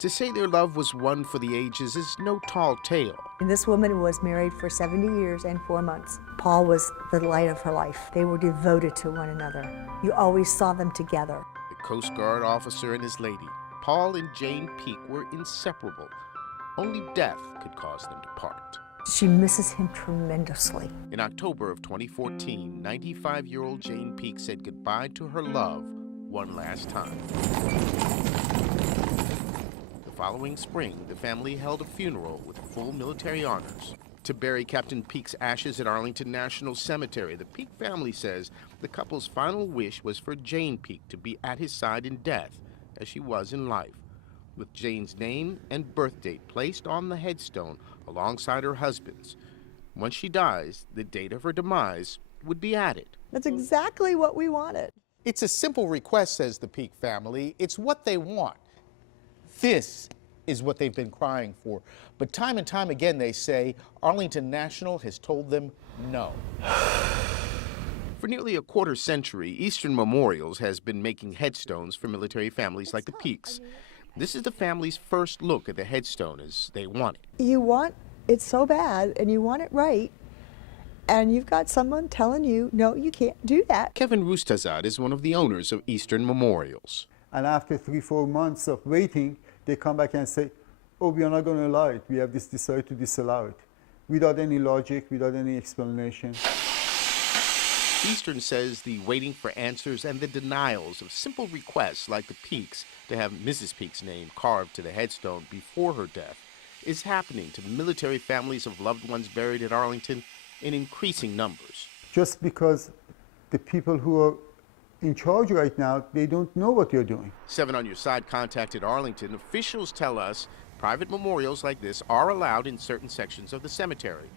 To say their love was one for the ages is no tall tale. And this woman was married for 70 years and 4 months. Paul was the light of her life. They were devoted to one another. You always saw them together. The Coast Guard officer and his lady, Paul and Jane Peak, were inseparable. Only death could cause them to part. She misses him tremendously. In October of 2014, 95-year-old Jane Peak said goodbye to her love one last time. The following spring, the family held a funeral with full military honors. To bury Captain Peak's ashes at Arlington National Cemetery, the Peak family says the couple's final wish was for Jane Peak to be at his side in death, as she was in life, with Jane's name and birth date placed on the headstone alongside her husband's. Once she dies, the date of her demise would be added. That's exactly what we wanted. It's a simple request, says the Peak family. It's what they want. This is what they've been crying for. But time and time again, they say, Arlington National has told them no. For nearly a quarter century, Eastern Memorials has been making headstones for military families like the Peaks. This is the family's first look at the headstone as they want it. You want it so bad, and you want it right, and you've got someone telling you, no, you can't do that. Kevin Rustazad is one of the owners of Eastern Memorials. And after 3-4 months of waiting, they come back and say, oh, we are not going to allow it. We have decided to disallow it. Without any logic, without any explanation. Eastern says the waiting for answers and the denials of simple requests like the Peaks to have Mrs. Peak's name carved to the headstone before her death is happening to military families of loved ones buried at Arlington in increasing numbers. Just because the people who are in charge right now, they don't know what they're doing. 7 on Your Side contacted Arlington. Officials tell us private memorials like this are allowed in certain sections of the cemetery,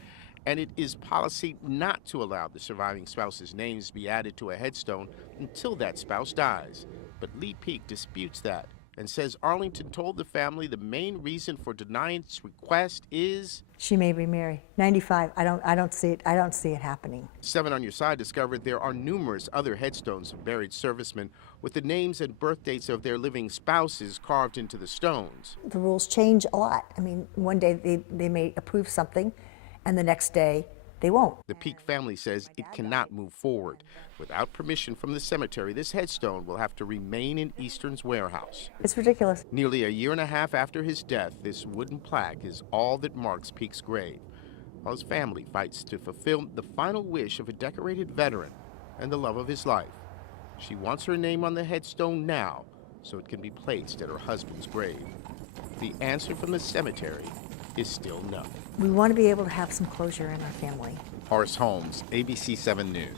and it is policy not to allow the surviving spouse's names to be added to a headstone until that spouse dies. But Lee Peak disputes that and says Arlington told the family the main reason for denying its request is She may remarry. 95. I don't see it happening. 7 on Your Side discovered there are numerous other headstones of buried servicemen with the names and birth dates of their living spouses carved into the stones. The rules change a lot. I mean, one day they may approve something, and the next day they won't. The Peak family says it cannot move forward. Without permission from the cemetery, this headstone will have to remain in Eastern's warehouse. It's ridiculous. Nearly a year and a half after his death, this wooden plaque is all that marks Peak's grave, while his family fights to fulfill the final wish of a decorated veteran and the love of his life. She wants her name on the headstone now so it can be placed at her husband's grave. The answer from the cemetery is still no. We want to be able to have some closure in our family. Horace Holmes, ABC 7 News.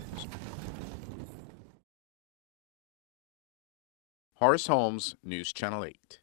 Horace Holmes, News Channel 8.